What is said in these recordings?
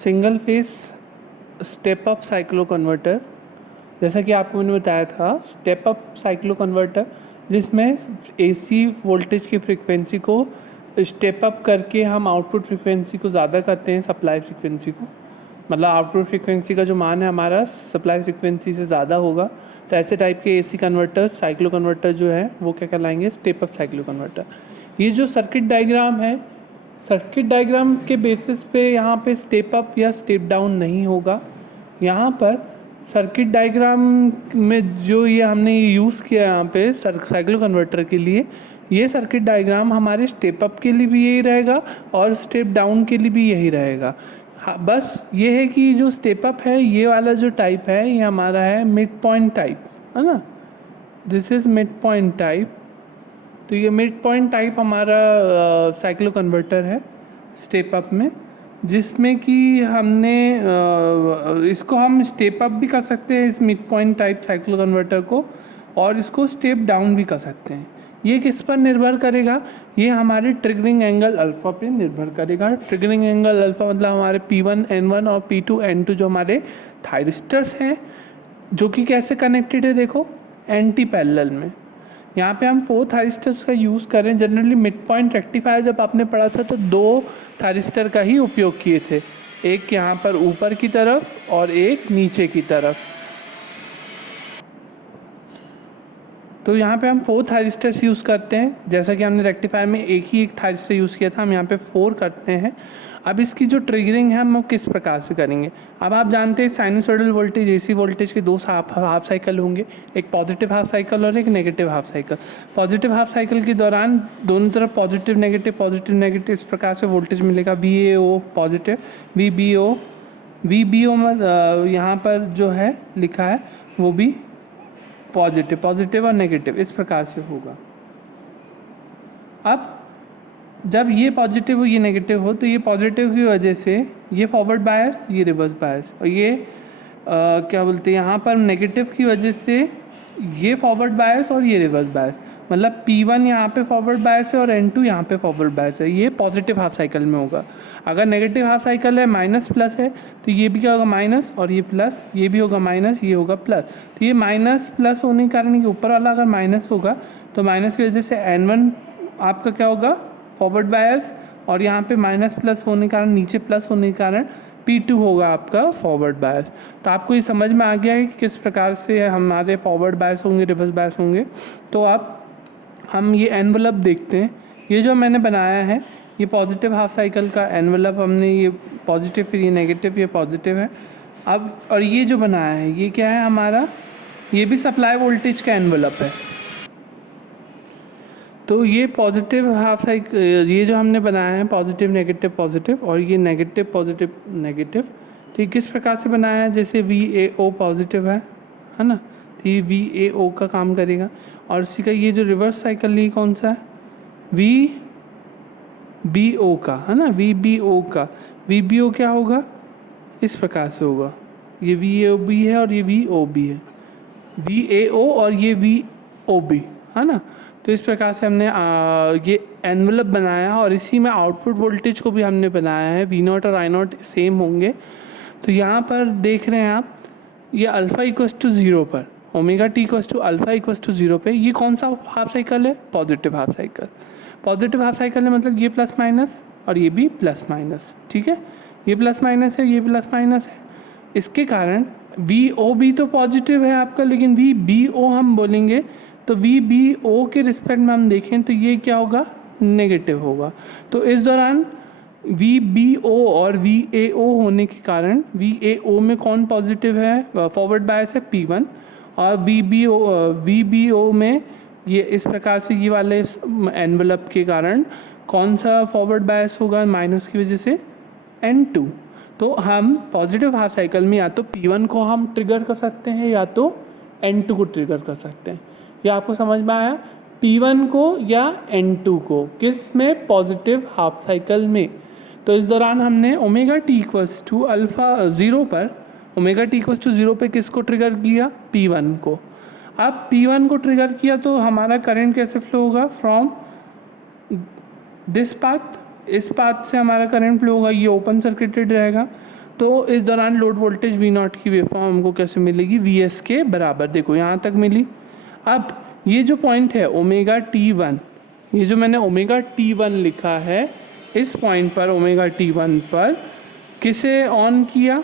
Single phase step up cyclo converter, जैसा कि आपको मैंने बताया था, स्टेप अप साइक्लो कन्वर्टर जिसमें एसी वोल्टेज की फ्रीक्वेंसी को स्टेप अप करके हम आउटपुट फ्रीक्वेंसी को ज़्यादा करते हैं, सप्लाई फ्रीक्वेंसी को, मतलब आउटपुट फ्रीक्वेंसी का जो मान है हमारा सप्लाई फ्रीक्वेंसी से ज़्यादा होगा। तो ऐसे टाइप के एसी कन्वर्टर, साइक्लो कन्वर्टर जो है वो क्या कहलाएंगे, स्टेप अप साइक्लो कन्वर्टर। ये जो सर्किट डायग्राम है, सर्किट डायग्राम के बेसिस पे यहाँ पे स्टेप अप या स्टेप डाउन नहीं होगा। यहाँ पर सर्किट डायग्राम में जो ये हमने यूज़ किया यहाँ पे साइक्लो कन्वर्टर के लिए, ये सर्किट डायग्राम हमारे स्टेप अप के लिए भी यही रहेगा और स्टेप डाउन के लिए भी यही रहेगा। हाँ, बस ये है कि जो स्टेप अप है ये वाला जो टाइप है ये हमारा है मिड पॉइंट टाइप, है ना, this is mid point type. तो ये मिड पॉइंट टाइप हमारा साइक्लो कन्वर्टर है स्टेप अप में, जिसमें कि हमने इसको हम स्टेप अप भी कर सकते हैं इस mid point type cyclo converter को, और इसको स्टेप डाउन भी कर सकते हैं। ये किस पर निर्भर करेगा, ये हमारे ट्रिगरिंग एंगल अल्फ़ा पे निर्भर करेगा। ट्रिगरिंग एंगल अल्फ़ा मतलब हमारे P1 N1 और P2 N2 जो हमारे थायरिस्टर्स हैं, जो कि कैसे कनेक्टेड है, देखो एंटी पैरेलल में। यहाँ पे हम 4 थायरिस्टर्स का यूज़ करें। जनरली मिड पॉइंट रेक्टिफायर जब आपने पढ़ा था तो 2 थायरिस्टर का ही उपयोग किए थे, एक यहाँ पर ऊपर की तरफ और एक नीचे की तरफ। तो यहाँ पे हम 4 थायरिस्टर्स यूज़ करते हैं, जैसा कि हमने रेक्टिफायर में एक ही एक थायरिस्टर यूज़ किया था, हम यहाँ पे 4 करते हैं। अब इसकी जो ट्रिगरिंग है हम वो किस प्रकार से करेंगे। अब आप जानते हैं साइनसोइडल वोल्टेज, एसी वोल्टेज के 2 हाफ साइकिल होंगे, एक पॉजिटिव हाफ साइकिल और एक negative half cycle. Positive half cycle के दौरान दोनों तरफ पॉजिटिव नेगेटिव इस प्रकार से वोल्टेज मिलेगा, VAO पॉजिटिव, VBO यहाँ पर जो है लिखा है वो भी पॉजिटिव और नेगेटिव इस प्रकार से होगा। अब जब ये पॉजिटिव हो ये नेगेटिव हो, तो ये पॉजिटिव की वजह से ये फॉरवर्ड बायस, ये रिवर्स बायस, और ये क्या बोलते हैं यहाँ पर नेगेटिव की वजह से ये फॉरवर्ड बायस और ये रिवर्स बायस, मतलब P1 यहाँ पे फॉरवर्ड बायस है और N2 यहाँ पे फॉरवर्ड बायस है। ये पॉजिटिव हाफ साइकिल में होगा। अगर नेगेटिव हाफ साइकिल है, माइनस प्लस है, तो ये भी क्या होगा, माइनस, और ये प्लस, ये भी होगा माइनस, ये होगा प्लस। तो ये माइनस प्लस होने के कारण, ऊपर वाला अगर माइनस होगा तो माइनस की वजह से N1 आपका क्या होगा, फॉरवर्ड बायस, और यहाँ पे माइनस प्लस होने के कारण, नीचे प्लस होने के कारण P2 होगा आपका फॉरवर्ड बायस। तो आपको ये समझ में आ गया है कि किस प्रकार से हमारे फॉरवर्ड बायस होंगे, रिवर्स बायस होंगे। तो आप हम ये एनवलप देखते हैं। ये जो मैंने बनाया है ये पॉजिटिव हाफ साइकिल का एनवलप, हमने ये पॉजिटिव, फिर ये नेगेटिव, ये पॉजिटिव है। अब और ये जो बनाया है ये क्या है हमारा, ये भी सप्लाई वोल्टेज का एनवलप है। तो ये पॉजिटिव हाफ साइकिल, ये जो हमने बनाया है पॉजिटिव नेगेटिव, और ये नेगेटिव पॉजिटिव नेगेटिव, तो ये किस प्रकार से बनाया है, जैसे VAO पॉजिटिव है ना, तो ये VAO का काम करेगा। और इसी का ये जो रिवर्स साइकिल ये कौन सा है, VBO का, है ना, VBO का। VBO क्या होगा, इस प्रकार से होगा, ये VAB है और ये VOB है, VAO और ये VOB, है ना। तो इस प्रकार से हमने ये एनवलप बनाया, और इसी में आउटपुट वोल्टेज को भी हमने बनाया है, V0 और I0 सेम होंगे। तो यहाँ पर देख रहे हैं आप, ये अल्फ़ा इक्वस टू 0 पर, omega t equals to alpha equals to 0 पे, ये कौन सा हाफ साइकिल है, positive half cycle. Positive half cycle है मतलब ये प्लस माइनस और ये भी प्लस माइनस, ठीक है, ये प्लस माइनस है, ये प्लस माइनस है। इसके कारण VOB तो पॉजिटिव है आपका, लेकिन VBO हम बोलेंगे, तो VBO के रिस्पेक्ट में हम देखें तो ये क्या होगा, नेगेटिव होगा। तो इस दौरान VBO और VAO होने के कारण, VAO में कौन पॉजिटिव है, फॉरवर्ड बायस है P1, और VBO में ये इस प्रकार से ये वाले एनवलप के कारण कौन सा फॉरवर्ड बायस होगा, माइनस की वजह से N2। तो हम पॉजिटिव हाफ साइकिल में या तो P1 को हम ट्रिगर कर सकते हैं या तो N2 को ट्रिगर कर सकते हैं। ये आपको समझ में आया, P1 को या N2 को, किस में, पॉजिटिव हाफ साइकिल में। तो इस दौरान हमने omega t equals to alpha 0 पर, ओमेगा टी इक्वस टू 0 पे किसको ट्रिगर किया, P1 को। अब P1 को ट्रिगर किया तो हमारा करंट कैसे फ्लो होगा, फ्रॉम दिस पाथ, इस पाथ से हमारा करंट फ्लो होगा, ये ओपन सर्किटेड रहेगा। तो इस दौरान लोड वोल्टेज वी नॉट की वेवफॉर्म हमको कैसे मिलेगी, वी एस के बराबर। देखो यहाँ तक मिली। अब ये जो पॉइंट है ओमेगा टी वन, ये जो मैंने ओमेगा टी वन लिखा है, इस पॉइंट पर ओमेगा टी वन पर किसे ऑन किया,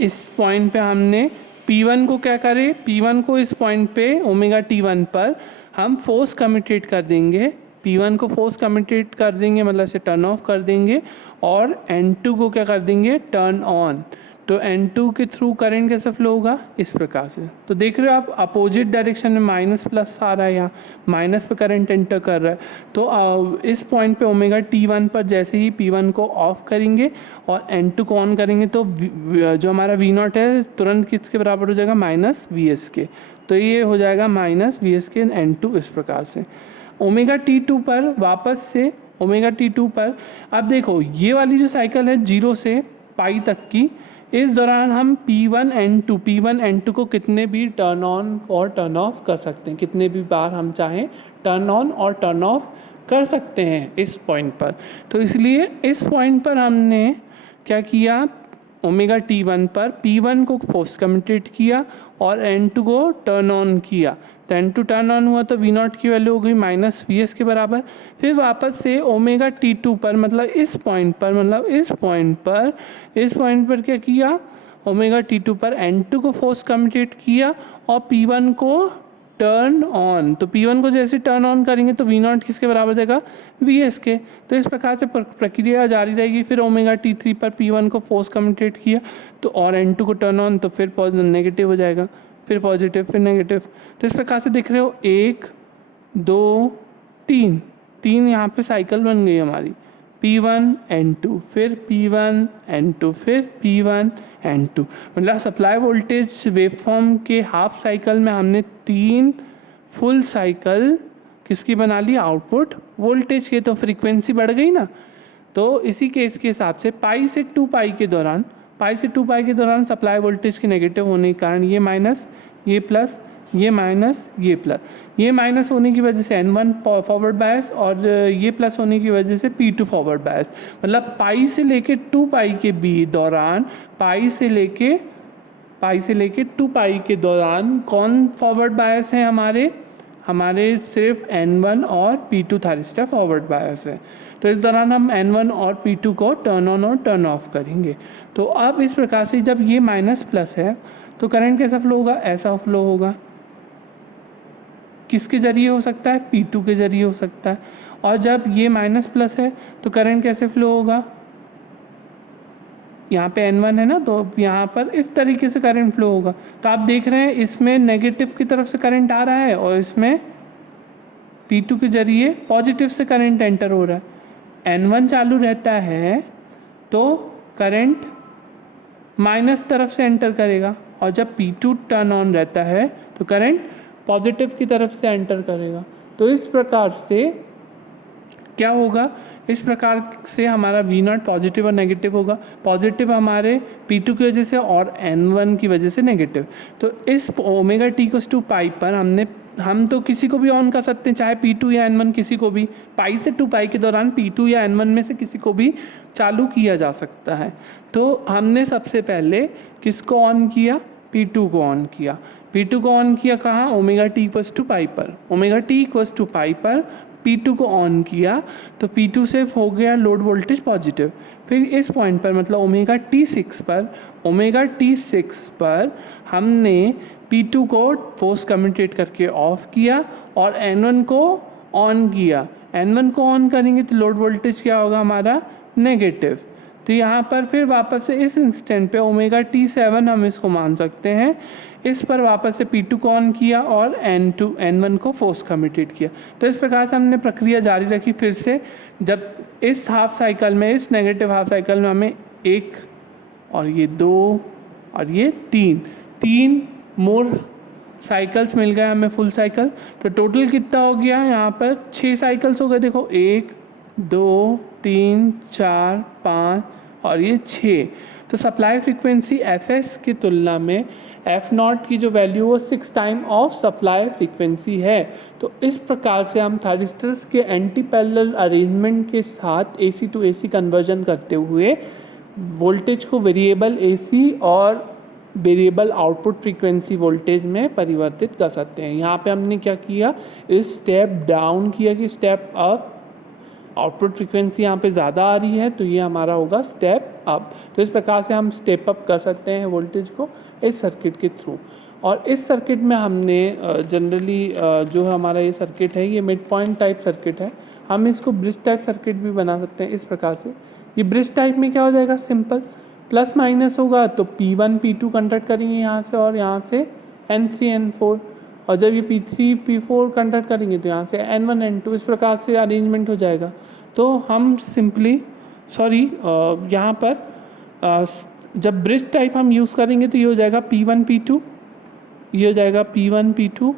इस पॉइंट पे हमने P1 को क्या करे, P1 को इस पॉइंट पे ओमेगा T1 पर हम फोर्स कम्यूटेट कर देंगे, P1 को फोर्स कम्यूटेट कर देंगे मतलब से टर्न ऑफ कर देंगे, और N2 को क्या कर देंगे, टर्न ऑन। तो N2 के थ्रू करंट कैसे फ्लो होगा, इस प्रकार से। तो देख रहे हो आप अपोजिट डायरेक्शन में माइनस प्लस आ रहा है, यहाँ माइनस पे करंट एंटर कर रहा है। तो इस पॉइंट पे ओमेगा T1 पर जैसे ही P1 को ऑफ करेंगे और N2 को ऑन करेंगे तो जो हमारा V0 है तुरंत किसके बराबर हो जाएगा, माइनस VS के। तो ये हो जाएगा माइनस VS के N2 इस प्रकार से। ओमेगा T2 पर वापस से ओमेगा T2 पर अब देखो ये वाली जो साइकिल है 0 से पाई तक की, इस दौरान हम P1 N2 को कितने भी टर्न ऑन और टर्न ऑफ कर सकते हैं, कितने भी बार हम चाहें टर्न ऑन और टर्न ऑफ कर सकते हैं इस पॉइंट पर। तो इसलिए इस पॉइंट पर हमने क्या किया, ओमेगा T1 पर P1 को फोर्स कम्यूटेट किया और N2 को टर्न ऑन किया। तो N2 टर्न ऑन हुआ तो V0 की वैल्यू हो गई माइनस VS के बराबर। फिर वापस से ओमेगा T2 पर मतलब इस पॉइंट पर क्या किया, ओमेगा T2 पर N2 को फोर्स कम्यूटेट किया और P1 को टर्न ऑन। तो P1 को जैसे टर्न ऑन करेंगे तो V0 किसके बराबर जाएगा, VS के। तो इस प्रकार से प्रक्रिया जारी रहेगी। फिर ओमेगा T3 पर P1 को फोर्स कम्यूटेट किया तो और N2 को टर्न ऑन, तो फिर नेगेटिव हो जाएगा, फिर पॉजिटिव, फिर नेगेटिव। तो इस प्रकार से देख रहे हो 1 2 3 यहाँ पे साइकिल बन गई हमारी, P1 N2 फिर P1 N2 फिर P1 N2। मतलब सप्लाई वोल्टेज वेवफॉर्म के हाफ साइकिल में हमने 3 फुल साइकिल किसकी बना ली, आउटपुट वोल्टेज के। तो फ्रीक्वेंसी बढ़ गई ना। तो इसी केस के हिसाब से पाई से 2 पाई के दौरान सप्लाई वोल्टेज के नेगेटिव होने के कारण ये माइनस, ये प्लस, ये माइनस, ये प्लस, ये माइनस होने की वजह से N1 फॉरवर्ड बायस और ये प्लस होने की वजह से P2 फॉरवर्ड बायस। मतलब पाई से लेके 2 पाई के दौरान पाई से लेके 2 पाई के दौरान कौन फॉरवर्ड बायस है, हमारे सिर्फ N1 और P2 थायरिस्टर फॉरवर्ड बायस है। तो इस दौरान हम N1 और P2 को टर्न ऑन और टर्न ऑफ करेंगे। तो अब इस प्रकार से जब ये माइनस प्लस है तो करंट कैसा फ्लो होगा, ऐसा फ्लो होगा। किसके जरिए हो सकता है, P2 के जरिए हो सकता है। और जब ये माइनस प्लस है तो करंट कैसे फ्लो होगा, यहाँ पे N1 है ना, तो यहाँ पर इस तरीके से करंट फ्लो होगा। तो आप देख रहे हैं इसमें नेगेटिव की तरफ से करंट आ रहा है और इसमें P2 के जरिए पॉजिटिव से करंट एंटर हो रहा है। N1 चालू रहता है तो करंट माइनस तरफ से एंटर करेगा, और जब P2 टर्न ऑन रहता है तो करंट पॉजिटिव की तरफ से एंटर करेगा। तो इस प्रकार से क्या होगा, इस प्रकार से हमारा V0 पॉजिटिव और नेगेटिव होगा। पॉजिटिव हमारे P2 की वजह से और N1 की वजह से नेगेटिव। तो इस ओमेगा T पाई पर हम तो किसी को भी ऑन कर सकते हैं, चाहे P2 या N1 किसी को भी। पाई से 2 पाई के दौरान P2 या N1 में से किसी को भी चालू किया जा सकता है। तो हमने सबसे पहले किसको ऑन किया, P2 को ऑन किया। P2 को ऑन किया कहाँ, ओमेगा T पाई पर। ओमेगा T पाई पर P2 को ऑन किया तो P2 से हो गया लोड वोल्टेज पॉजिटिव। फिर इस पॉइंट पर मतलब ओमेगा T6 पर हमने P2 को फोर्स कम्यूटेट करके ऑफ किया और N1 को ऑन किया। N1 को ऑन करेंगे तो लोड वोल्टेज क्या होगा हमारा, नेगेटिव। तो यहाँ पर फिर वापस से इस इंस्टेंट पे ओमेगा T7 हम इसको मान सकते हैं, इस पर वापस से P2 को ऑन किया और N1 को फोर्स कम्यूटेट किया। तो इस प्रकार से हमने प्रक्रिया जारी रखी। फिर से जब इस हाफ साइकिल में, इस नेगेटिव हाफ साइकिल में हमें 1 और ये 2 और ये 3 मोर साइकिल्स मिल गए हमें, फुल साइकिल। तो टोटल कितना हो गया, यहाँ पर 6 साइकिल्स हो गए। देखो 1 2 3 4 5 और ये 6। तो सप्लाई फ्रीक्वेंसी Fs की तुलना में F0 की जो वैल्यू वो 6 टाइम ऑफ सप्लाई फ्रीक्वेंसी है। तो इस प्रकार से हम थायरिस्टर्स के एंटी पैरेलल अरेंजमेंट के साथ AC टू AC कन्वर्जन करते हुए वोल्टेज को वेरिएबल एसी और वेरिएबल आउटपुट फ्रीक्वेंसी वोल्टेज में परिवर्तित कर सकते हैं। यहाँ पे हमने क्या किया, इस स्टेप डाउन किया कि स्टेप अप, आउटपुट फ्रीक्वेंसी यहाँ पे ज़्यादा आ रही है तो ये हमारा होगा स्टेप अप। तो इस प्रकार से हम स्टेप अप कर सकते हैं वोल्टेज को इस सर्किट के थ्रू। और इस सर्किट में हमने जनरली जो हमारा ये सर्किट है ये मिड पॉइंट टाइप सर्किट है, हम इसको ब्रिज टाइप सर्किट भी बना सकते हैं इस प्रकार से। ये ब्रिज टाइप में क्या हो जाएगा, सिंपल प्लस माइनस होगा तो P1 P2 कंडक्ट करेंगे यहाँ से और यहाँ से N3 N4, और जब ये P3 P4 कंडक्ट करेंगे तो यहाँ से N1 N2, इस प्रकार से अरेंजमेंट हो जाएगा। तो हम सिंपली यहाँ पर जब ब्रिज टाइप हम यूज़ करेंगे तो ये हो जाएगा P1 P2, ये हो जाएगा P1 P2,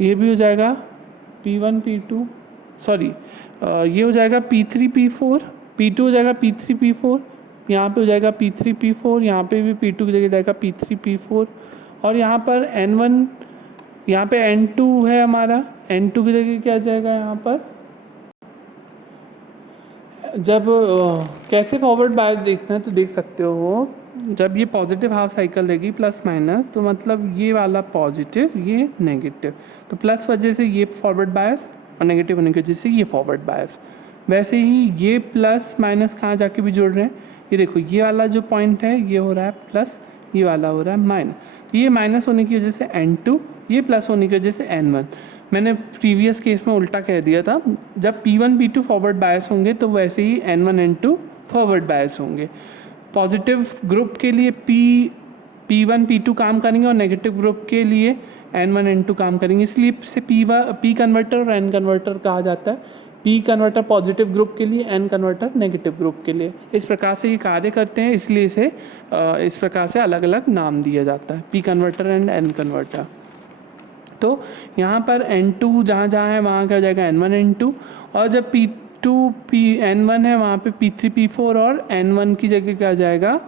ये भी हो जाएगा P1 P2, ये हो जाएगा P3 P4, P2 हो जाएगा P3 P4, यहाँ पे हो जाएगा P3 P4, यहाँ पे भी P2 की जगह जाएगा P3 P4, और यहाँ पर N1, यहाँ पे N2 है हमारा, N2 की जगह क्या जाएगा यहाँ पर। जब कैसे फॉरवर्ड बायस देखना है तो देख सकते हो, जब ये पॉजिटिव हाफ साइकिल रहेगी प्लस माइनस तो मतलब ये वाला पॉजिटिव ये नेगेटिव, तो प्लस वजह से ये फॉरवर्ड बायस और नेगेटिव होने की वजह से ये फॉरवर्ड बायस। वैसे ही ये प्लस माइनस कहाँ जाके भी जुड़ रहे हैं, ये देखो ये वाला जो पॉइंट है ये हो रहा है प्लस, ये वाला हो रहा है माइनस, तो ये माइनस होने की वजह से N2, ये प्लस होने की वजह से N1। मैंने प्रीवियस केस में उल्टा कह दिया था, जब P1 P2 फॉरवर्ड बायस होंगे तो वैसे ही N1 N2 फॉरवर्ड बायस होंगे। पॉजिटिव ग्रुप के लिए P1 P2 काम करेंगे और नेगेटिव ग्रुप के लिए N1 N2 काम करेंगे, इसलिए इसे P कन्वर्टर और N कन्वर्टर कहा जाता है। P कन्वर्टर पॉजिटिव ग्रुप के लिए, N कन्वर्टर नेगेटिव ग्रुप के लिए, इस प्रकार से ये कार्य करते हैं, इसलिए इसे इस प्रकार से अलग अलग नाम दिया जाता है, P converter and N converter. तो यहाँ पर N2 जहाँ जहाँ है वहाँ क्या हो जाएगा N1 N2, और जब N1 है वहाँ पे P3 P4 और N1 की जगह क्या हो जाएगा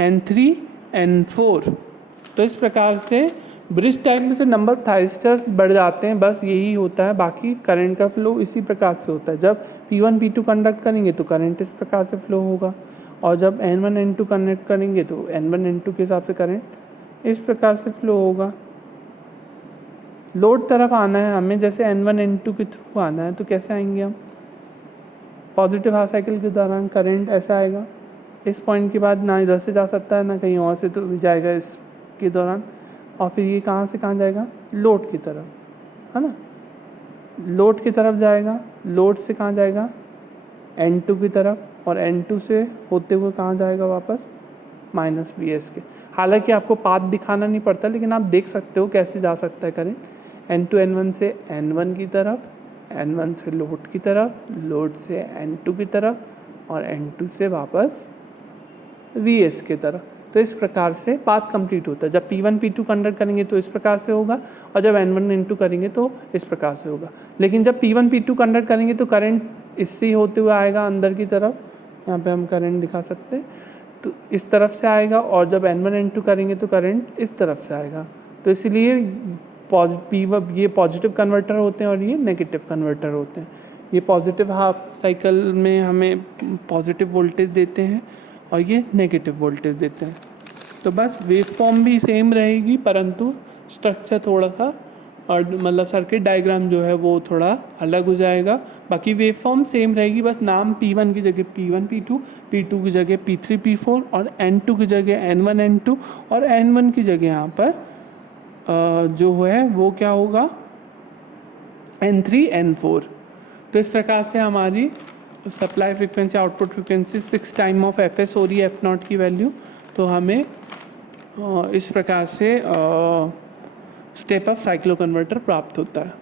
N3 N4। तो इस प्रकार से ब्रिज टाइप में से नंबर ऑफ थाइस्टर्स बढ़ जाते हैं, बस यही होता है, बाकी करंट का फ्लो इसी प्रकार से होता है। जब P1 P2 कंडक्ट करेंगे तो करंट इस प्रकार से फ्लो होगा, और जब N1 N2 कनेक्ट करेंगे तो N1 N2 के हिसाब से करंट इस प्रकार से फ्लो होगा। लोड तरफ आना है हमें, जैसे N1 N2 के थ्रू आना है तो कैसे आएंगे हम, पॉजिटिव हाफ साइकिल के दौरान करंट ऐसा आएगा, इस पॉइंट के बाद ना इधर से जा सकता है ना कहीं और से तो जाएगा इसके दौरान, और फिर ये कहाँ से कहाँ जाएगा, लोड की तरफ, है ना, लोड की तरफ जाएगा, लोड से कहाँ जाएगा N2 की तरफ, और N2 से होते हुए कहाँ जाएगा वापस माइनस VS के। हालांकि आपको पाथ दिखाना नहीं पड़ता, लेकिन आप देख सकते हो कैसे जा सकता है करंट, N2 N1 से N1 की तरफ, N1 से लोड की तरफ, लोड से N2 की तरफ, और N2 से वापस VS की तरफ। तो इस प्रकार से पाथ कंप्लीट होता है। जब P1 P2 कंडक्ट करेंगे तो इस प्रकार से होगा, और जब N1 N2 करेंगे तो इस प्रकार से होगा। लेकिन जब P1 P2 कंडक्ट करेंगे तो करंट इससे ही होते हुए आएगा अंदर की तरफ, यहाँ पे हम करंट दिखा सकते हैं, तो इस तरफ से आएगा, और जब N1 N2 करेंगे तो करंट इस तरफ से आएगा। तो इसलिए ये पॉजिटिव कन्वर्टर होते हैं और ये नेगेटिव कन्वर्टर होते हैं। ये पॉजिटिव हाफ साइकिल में हमें पॉजिटिव वोल्टेज देते हैं और ये नेगेटिव वोल्टेज देते हैं। तो बस वेव फॉर्म भी सेम रहेगी, परंतु स्ट्रक्चर थोड़ा सा और मतलब सर्किट डायग्राम जो है वो थोड़ा अलग हो जाएगा। बाकी वेव फॉर्म सेम रहेगी, बस नाम P1 की जगह P1 P2, P2 की जगह P3 P4 और N2 की जगह N1 N2 और N1 की जगह यहाँ पर जो है वो क्या होगा N3 N4। तो इस प्रकार से हमारी supply frequency output frequency 6 time of Fs हो रही है F0 की वैल्यू। तो हमें इस प्रकार से स्टेप अप साइक्लो कन्वर्टर प्राप्त होता है।